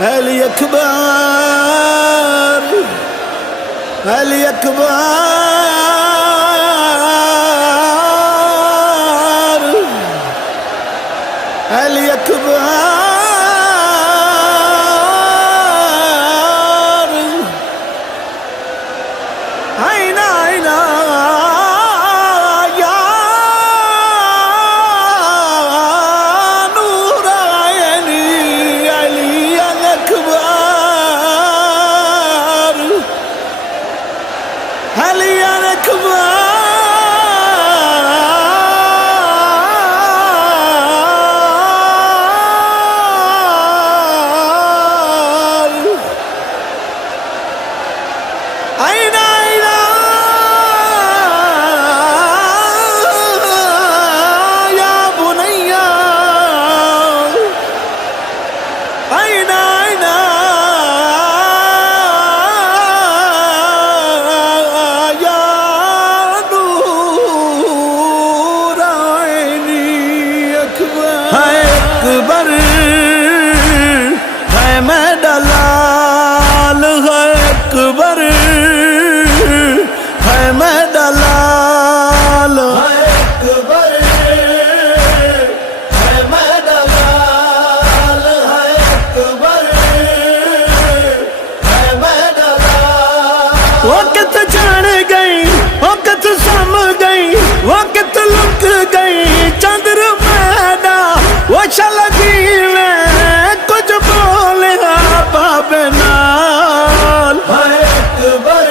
अली अकबर, अली अकबर, अली अकबर। आईना आईना या नूर आयनी अली अकबर, अली अकबर। आईना आईना या बुनैया, आईना आईना या नूर आइनी अकबर। है अकबर है मैं दलाल, है अकबर है मैं दलाल, है अकबर है मैं दलाल, है अकबर है मैं दलाल। वो कित जान गई, वो कित सम गई, वो कित लुक गई चंद्रमा दा, वो शलगी में कुछ बोले बाबे नाल। है अकबर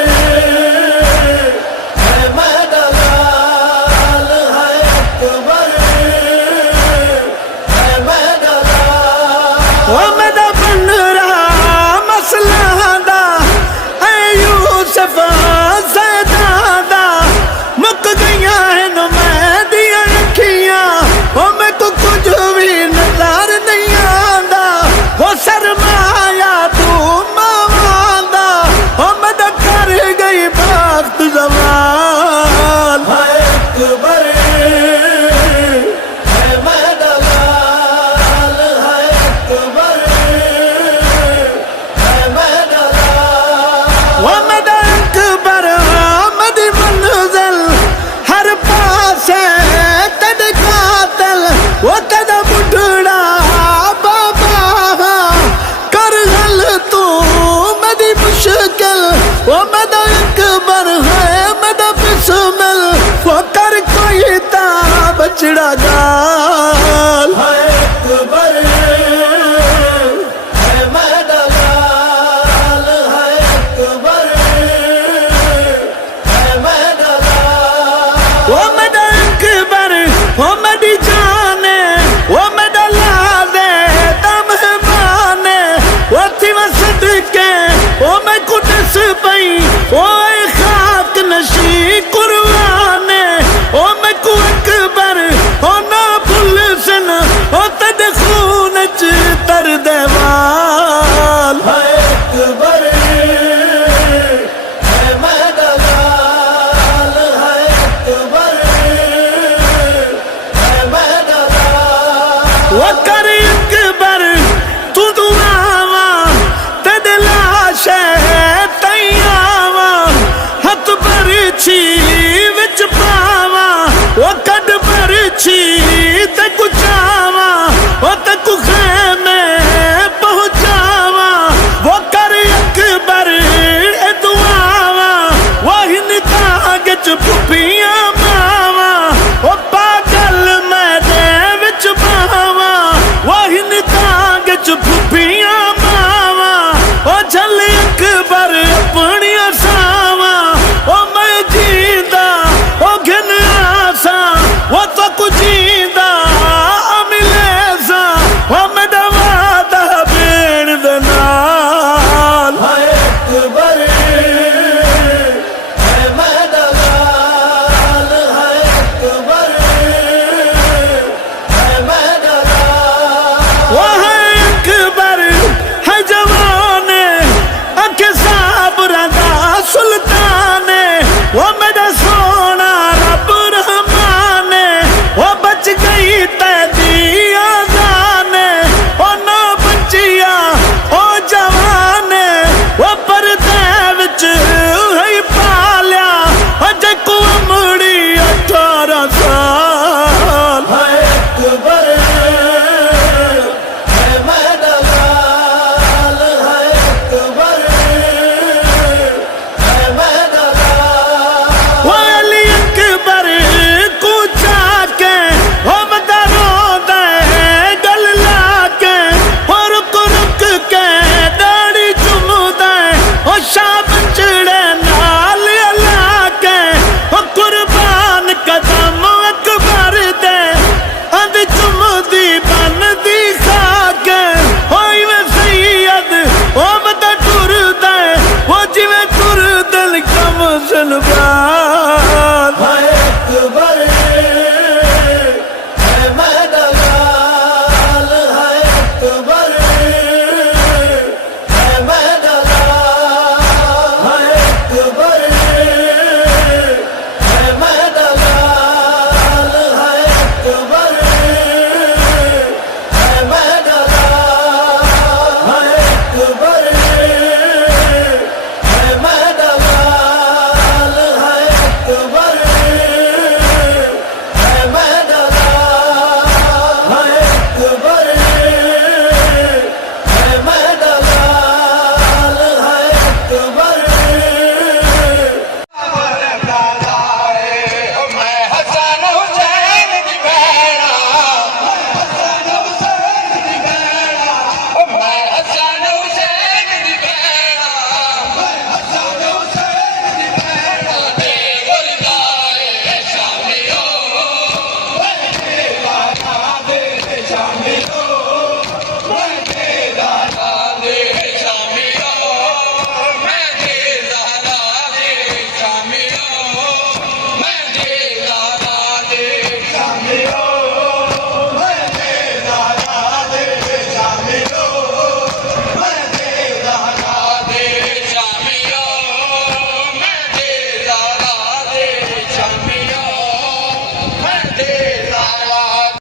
वो मेरा बन रहा मसला दा, ऐ यूसुफ ज़ैदा मुक गईया हैं मैं दिया अखियां, वो मैं को कुछ भी नजर नहीं आंदा, वो शर्माया तू मावांदा, वो मैं कर गई वक्त ज़वाल। है अकबर वो कदा बुढ़ड़ा बाबा कर हल तू मदी मुश्किल, वो मदा अकबर है मदा बिस्मिल, वो कर कोई ता बचड़ा गाल। है अकबर है मैं दलाल, है अकबर है मैं दलाल। वो मदा अकबर वो मदी वो मेरा लादे तमहमाने, वो थी वसद के वो मैं कुदस पई, वो खाक नशी कुर्बाने, वो मैं को अकबर हो ना भूल सन, वो तद खून च तर देवाल। है अकबर है मैं दलाल, है अकबर है मैं दलाल। वो